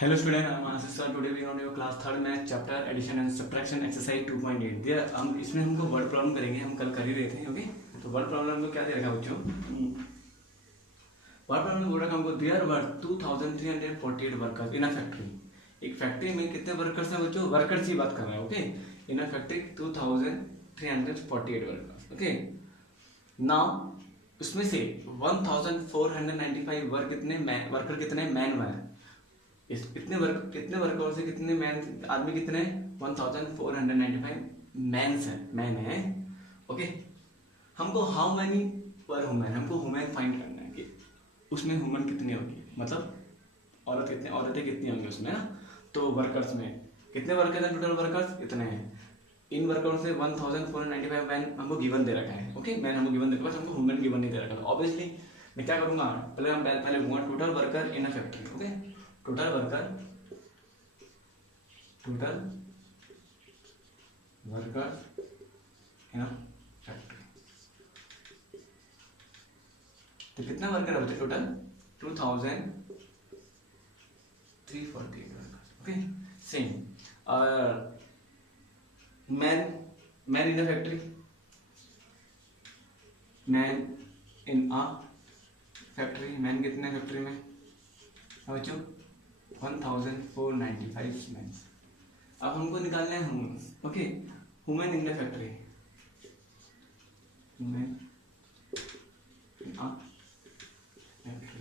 Hello student, I'm Ashish sir. Today we are on your class third math chapter addition and subtraction exercise 2.8. There हम इसमें हमको word problem करेंगे, हम कल कर ही रहे थे. ओके, तो वर्ड प्रॉब्लम हमको क्या दे रखा है बच्चों? वर्ड प्रॉब्लम बोल रखा हमको there were 2348 workers in a factory. एक फैक्ट्री में कितने वर्कर्स हैं बच्चों? वर्कर्स की बात कर रहे हैं. Okay, in a factory 2348 workers. Okay, now उसमें से 1495 वर्कर कितने मैन वर. कितने वर्करों से कितने मैन आदमी कितने 1495 मैन्स है, मैन है. ओके, हमको हाउ मैनी पर वुमेन, हमको वुमेन फाइंड करना है कि उसमें वुमेन कितनी होगी, मतलब औरतें कितनी होंगी उसमें ना. तो वर्कर्स में कितने वर्कर्स हैं, टोटल वर्कर्स इतने हैं. इन वर्करों से 1495 मैन हमको गिवन दे रखा है. ओके, मैन हमको गिवन दे रखा है, हमको वुमेन गिवन नहीं दे रखा है. ऑब्वियसली मैं क्या करूंगा, पहले लूंगा total worker in a factory. Okay, total worker in a factory. तो कितना वर्कर है टोटल? 2348 वर्कर. Okay, same. और man in a factory, man in a factory, man कितने फैक्ट्री में बच्चों? 1495 मैन. अब हमको निकालना है women. Okay, women in the factory, women in a factory.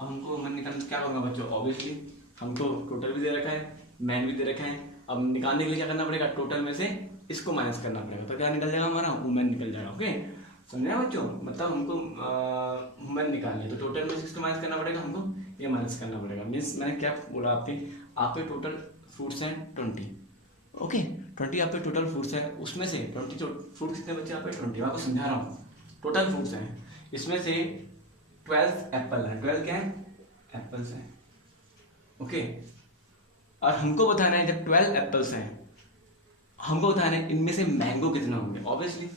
अब हमको वुमेन निकालना, क्या होगा बच्चों? ऑब्वियसली हमको टोटल भी दे रखा है, मैन भी दे रखा है. अब निकालने के लिए क्या करना पड़ेगा? टोटल में से इसको माइनस करना पड़ेगा. तो क्या निकल जाएगा हमारा? वुमेन निकल जाएगा. ओके, समझे बच्चों? मतलब हमको वुमेन निकालनी है तो टोटल में से इसको माइनस करना पड़ेगा, हमको ये माइनस करना पड़ेगा. मीन्स मैंने क्या बोला, आप पे टोटल फ्रूट्स हैं 20. ओके, 20 आप पे टोटल फ्रूट्स हैं. उसमें से 20 फ्रूट कितने बच्चे आप पे? 20. मैं आपको समझा रहा हूँ. टोटल फ्रूट्स हैं, इसमें से 12 एप्पल हैं. 12 क्या है? एप्पल्स हैं. ओके, और हमको बताना है जब 12 एप्पल्स हैं, हमको बताना है इनमें से मैंगो कितने होंगे. ऑब्वियसली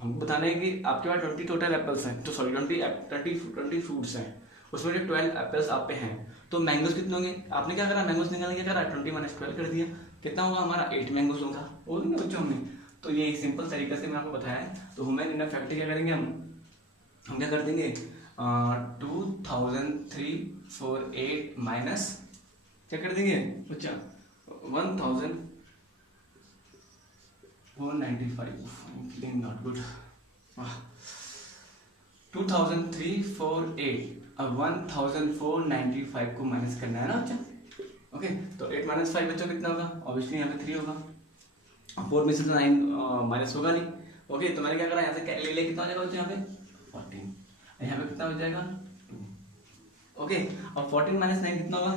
हमको बताना है कि आपके पास 20 टोटल एप्पल्स हैं, तो सॉरी 20 फ्रूट्स हैं, उसमें जो 12 एप्पल्स आप पे हैं, तो मैंगोस कितने होंगे? आपने क्या करा? मैंगोस निकालने क्या करा? 20 - 12 कर दिया. कितना होगा हमारा? 8 मैंगोस होगा. वो ना बच्चों हमने, तो ये सिंपल तरीके से मैंने आपको बताया है. तो वुमेन इन अ फैक्ट्री क्या करेंगे हम क्या कर देंगे? 2348 माइनस क्या कर देंगे बच्चा? 1495. Not good. 2348 अब 1495 को माइनस करना है ना बच्चा. ओके, तो 8 - 5 बच्चों कितना होगा? ऑब्वियसली यहाँ पे 3 होगा. 4 में से तो 9 माइनस होगा नहीं. ओके, तो मैंने क्या करा, यहाँ से ले लिया. कितना हो जाएगा बच्चों? यहाँ पे 14. यहाँ पे कितना हो जाएगा? 2. ओके, और 14 - 9 कितना होगा?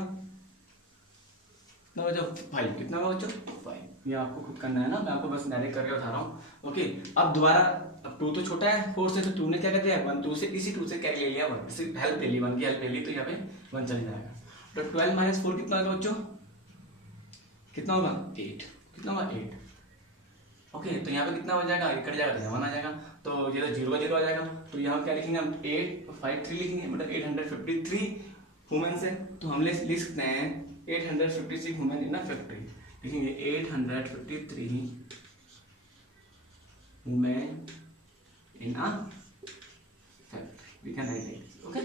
कितना बच्चों? 5. कितना होगा बच्चों? 5. ये आपको खुद करना है ना, मैं आपको बस डायरेक्ट करके बता रहा हूँ. ओके, अब दोबारा, अब 2 तो छोटा है 4 से, तो 2 ने क्या कर दिया? 1 2 से, इसी 2 से क्या ले लिया? 1 से हेल्प ले ली, 1 की हेल्प ले ली, तो यहाँ पे 1 चल जाएगा. तो 12 - 4 कितना होगा बच्चों? कितना होगा? 8. कितना होगा? 8. ओके, तो यहाँ पे कितना हो जाएगा? ये कट जाएगा तो 1 आ जाएगा, तो ये तो 0 का 0 आ जाएगा. तो यहाँ क्या लिखेंगे हम? 853 लिखेंगे, मतलब 853 वुमेन से. तो हम लिख सकते हैं 856 वुमेन इन अ फैक्ट्री. लिखेंगे 853 women in a factory. We can write like this. Okay,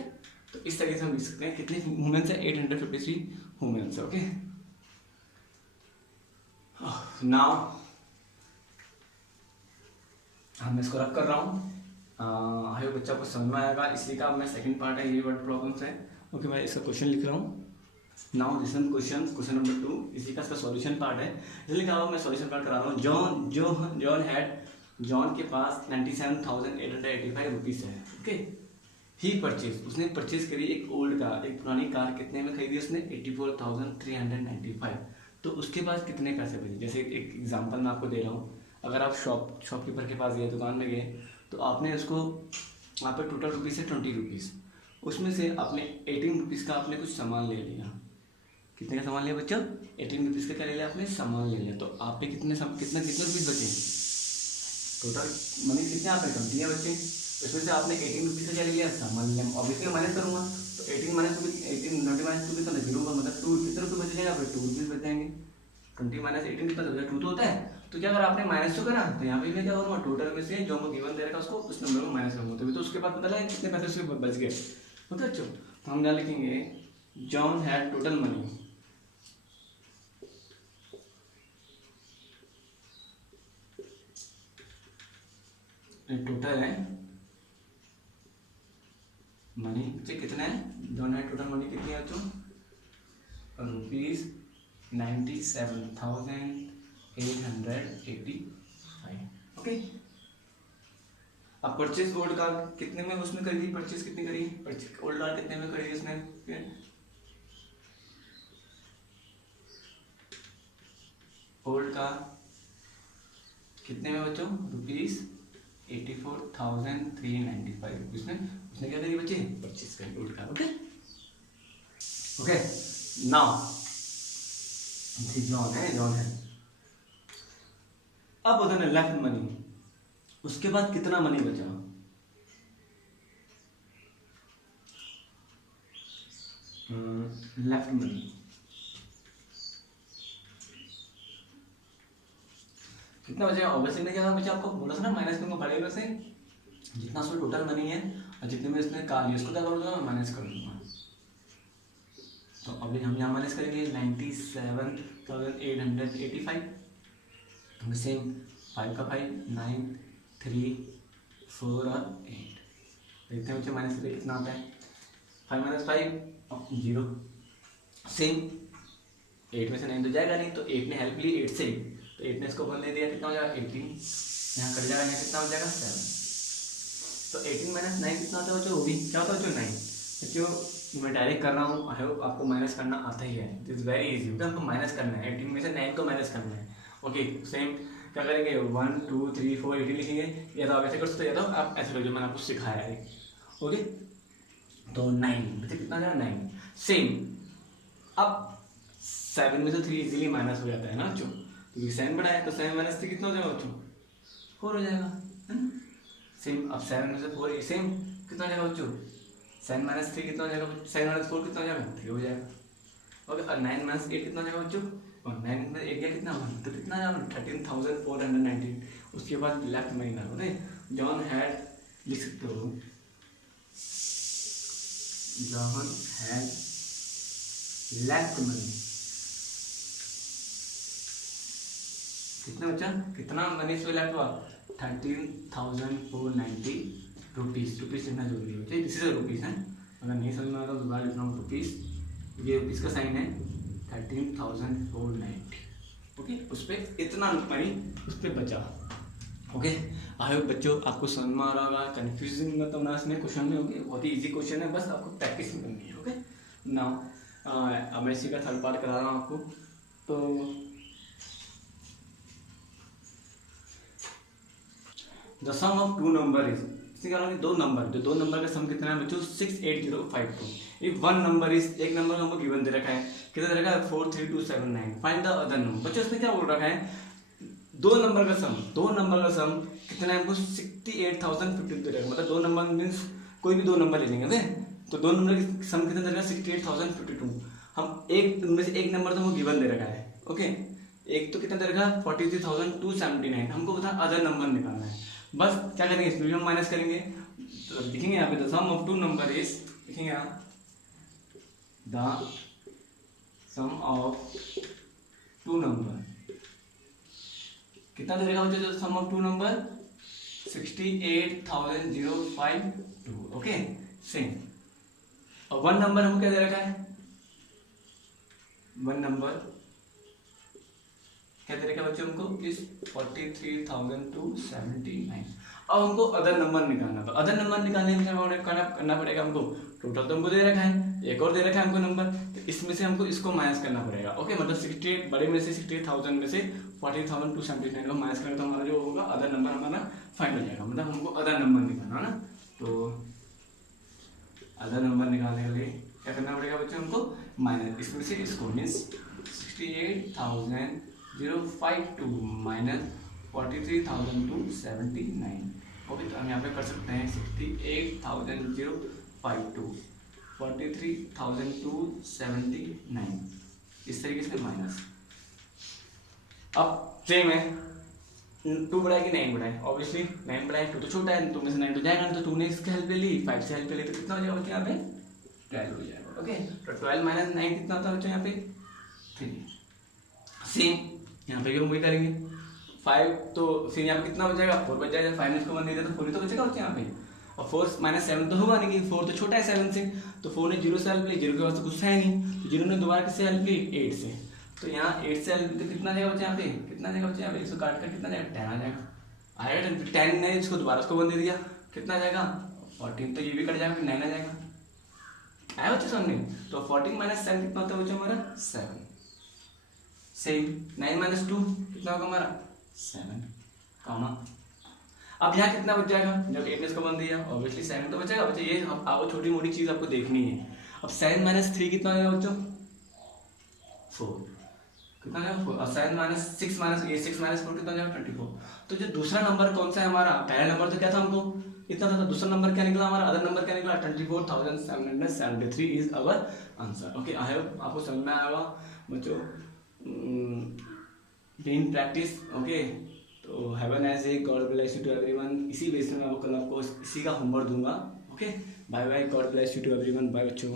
तो इस तरीके से हम लिख सकते हैं कितनी वुमेन है? 853 वुमेन है. ओके, नाउ मैं इसको रख कर रहा हूँ. आई होप बच्चा को समझ में आएगा. इसी का मैं सेकंड पार्ट है, ये वर्ड प्रॉब्लम्स है. ओके, मैं इसका क्वेश्चन लिख रहा हूँ. Now listen question number 2. इसी का इसका सॉल्यूशन पार्ट है, इसलिए क्या मैं सॉल्यूशन पार्ट करा रहा हूँ. जॉन के पास 97,885 रुपीज़ है. ओके, ही परचेज, उसने परचेज करी एक ओल्ड कार, एक पुरानी कार. कितने में खरीदी उसने? 84,395. तो उसके पास कितने पैसे बचे? जैसे एक एग्जांपल मैं आपको दे रहा हूँ. अगर आप शॉपकीपर के पास गए, दुकान में गए, तो आपने उसको, वहाँ पे टोटल रुपीज़ है 20 रुपीज़. उसमें से आपने 18 रुपीज़ का आपने कुछ सामान ले लिया. कितने का सामान लिया बच्चों? 18 रुपीज़ का क्या ले लिया आपने? सामान ले लिया. तो आप पे कितने रुपीज़ बचे टोटल? मनी कितने आप पे? 20 है बच्चे. तो इसमें से आपने 18 रुपीज़ का क्या लिया सम, ऑब्वियसली माइनस करूँगा तो 18 माइनस 20 माइनस 2 कितना जीरो होगा, मतलब 2 कितने रुपये बच जाएगा, फिर 2 रुपीज़ बच जाएंगे। 20 माइनस 18 कितना होता है, 2 तो होता है। तो क्या अगर आपने माइनस तो करा तो यहाँ पे मैं क्या करूँगा, टोटल में से जो हमको गिवन दे रखा उसको उस नंबर को माइनस करूँगा, तभी तो उसके बाद पता लगा कितने पैसे उसके बच गए। ओके बच्चों, तो हम यहाँ लिखेंगे John had total money, total है मनी बच्चे कितना है, जॉन हैड टोटल मनी कितनी है बच्चों, ₹97,885। ओके, अब परचेज ओल्ड कार कितने में उसने करी थी, परचेज कितनी करी, परचेज ओल्ड कार कितने में करी उसने, ओल्ड कार कितने में बच्चों, ₹84,395 में उसने क्या करी बच्चे, परचेज करी old car. Okay okay, now John है। अब होता है लेफ्ट मनी, उसके बाद कितना मनी बचा, लेफ्ट मनी कितना बचेगा, ऑब्वियसली नहीं क्या बचा, आपको बोला था ना माइनस करूंगा बड़े में से, जितना उसमें टोटल मनी है और जितने में इसने कार लिया उसको क्या कर दूंगा, माइनस कर दूंगा। तो अभी हम यहाँ माइनस करेंगे 97,885, सेम 5 का 5 9 3 4 और 8, देखते हैं बच्चे माइनस करें कितना आता है, 5 - 5 0, सेम 8 में से 9 तो जाएगा नहीं, तो 8 ने हेल्प ली 8 से, तो 8 ने इसको 1 दे दिया, कितना हो जाएगा 18, यहाँ कट जाएगा, यहाँ कितना हो जाएगा 7, तो 18 - 9 कितना होता है बच्चों, वो भी क्या होता है बच्चों 9। बच्चों मैं डायरेक्ट कर रहा हूँ, आई होप आपको माइनस करना आता ही है, इट इज़ वेरी इजी, क्योंकि हमको माइनस करना है 18 में से 9 को माइनस करना है। ओके सेम क्या करेंगे 1 2 3 4 18 लिखेंगे, या तो आप ऐसे कर सकते हो या तो आप ऐसे कर जो मैंने आपको सिखाया है। ओके तो 9 बच्चे कितना जाएगा 9, सेम अब 7 में से 3 इजीली माइनस हो जाता है ना बच्चों, क्योंकि 7 बड़ा है, तो 7 - 3 कितना हो जाएगा बच्चों 4 हो जाएगा, है ना। सेम अब 7 में से 4 सेम कितना हो जाएगा बच्चों, 7 - 3 कितना हो जाएगा, 7 - 4 कितना हो जाएगा 3 हो जाएगा। ओके और 9 - 8 कितना हो जाएगा बच्चों, और 9 में 8 गया कितना 1, तो कितना जाएगा 13,419। उसके बाद लेफ्ट मनी ना होते, जॉन हैड लिख सकते हो, जॉन हैड लेफ्ट मनी, कितना बच्चा, कितना मनी से लेफ्ट हुआ 13,490 रुपीज़ लिखना जरूरी है बच्चे, दिस इज रुपीज़ है, अगर नहीं समझ में आता तो दोबारा लिखना हो रुपीज़, ये रुपीज़ का साइन है 13,490। ओके उस पर इतना मनी उस पर बचा। ओके आई होप बच्चों आपको समझ में आ रहा होगा, कन्फ्यूजन मतलब ना इसमें क्वेश्चन में होगी, बहुत ही इजी क्वेश्चन है, बस आपको प्रैक्टिस करनी है। ओके नाउ अब मैं इसी का थर्ड पार्ट करा रहा हूँ आपको, तो the sum of two number is, दो नंबर का सम कितना है बच्चों 68052। एक वन नंबर इज, एक नंबर हमको गिवन दे रखा है, कितना दे रखा है 43279, फाइंड द अदर नंबर। बच्चों इसमें क्या बोल रखा है, दो नंबर का सम कितना है हमको 68,052 दे रखा है, मतलब दो नंबर मीन्स कोई भी दो नंबर ले लेंगे। ओके तो दो नंबर की सम कितना दे रखा है 68,052, हम एक उनमें से एक नंबर तो हमको गिवन दे रखा है। ओके एक तो कितना दे रखा है 43,279, हमको बता अदर नंबर निकालना है, बस क्या करेंगे इसमें भी हम माइनस करेंगे, तो लिखेंगे यहाँ पे the sum of two number is, लिखेंगे यहाँ the sum of two number कितना दे रखा बच्चों, sum of two number 68,052। Okay same, और वन नंबर हमको क्या दे रखा है, वन नंबर क्या दे रखा है बच्चों हमको इस 43,279। अब हमको अदर नंबर निकालना, तो अदर नंबर निकालने में करना पड़ेगा हमको, टोटल तो हमको दे रखा है, एक और दे रखा है हमको नंबर, तो इसमें से हमको इसको माइनस करना पड़ेगा। ओके मतलब 68 बड़े में से 68,000 में से 40,279 को माइनस करेंगे तो हमारा जो होगा अदर नंबर हमारा फाइंड हो जाएगा, मतलब हमको अदर नंबर निकालना ना। तो अदर नंबर निकालने के लिए क्या करना पड़ेगा बच्चों हमको, माइनस इसमें से इसको मीन्स 68,052 माइनस 43,279, ओके, तो हम यहाँ पे कर सकते हैं 68,052 43,279 इस तरीके से माइनस। अब सेम है, 2 बढ़ाए कि 9 बढ़ाए, ऑब्वियसली 9 बढ़ाए, 2 तो छोटा है, 2 में से 9 तो जाएगा नहीं, तो 2 ने इसकी हेल्प ले ली, 5 से हेल्प ले ली, तो कितना हो जाएगा बच्चे यहाँ पे 12 हो जाएगा। ओके, तो 12 माइनस 9 कितना होता है बच्चे यहाँ पे 3। सेम यहाँ पे भी हम वही करेंगे, 5 तो फिर यहाँ पे कितना हो जाएगा 4 बच जाएगा, 5 में इसको 1 दे दिया तो 4 ही तो बचेगा बच्चे यहाँ पे, और 4 माइनस 7 तो होगा नहीं कि 4 तो छोटा है 7 से, तो 4 ने 0 से हेल्प ली, 0 के पास तो कुछ है नहीं, तो 0 ने दोबारा किससे हेल्प ली 8 से, तो यहाँ 8 से हेल्प तो कितना जाएगा बच्चे यहाँ पे, कितना जाएगा बच्चे यहाँ पे, इसको काट कर कितना जाएगा 10 आ जाएगा, आएगा 10 ने इसको दोबारा उसको 1 दे दिया, कितना जाएगा 14, तो ये भी कट जाएगा, फिर 9 आ जाएगा, आया बच्चे समझने, तो 14 माइनस 7 कितना होता है बच्चे हमारा 7, सेम 9 माइनस 2 कितना होगा हमारा 7, कॉमा। अब यहाँ कितना बच जाएगा, जब 8 ने इसको 1 दिया ऑब्वियसली 7 तो बचेगा बच्चे, ये आपको छोटी मोटी चीज आपको देखनी है। अब 7 माइनस 3 कितना हो जाएगा बच्चों 4, कितना हो जाएगा 4, और 7 माइनस 6 माइनस ये 6 माइनस 4 कितना हो जाएगा 24। तो जो दूसरा नंबर कौन सा है हमारा, पहला नंबर तो क्या था हमको इतना था, तो दूसरा नंबर क्या निकला हमारा, अदर नंबर क्या निकला 24,773 is our answer. Okay, I hope आपको समझ में आएगा बच्चों, इन प्रैक्टिस। ओके, तो have a nice day, God bless you to everyone. इसी बेस में मैं कल आपको इसी का होमवर्क दूंगा। Okay, bye bye, God bless you to everyone, bye बच्चों।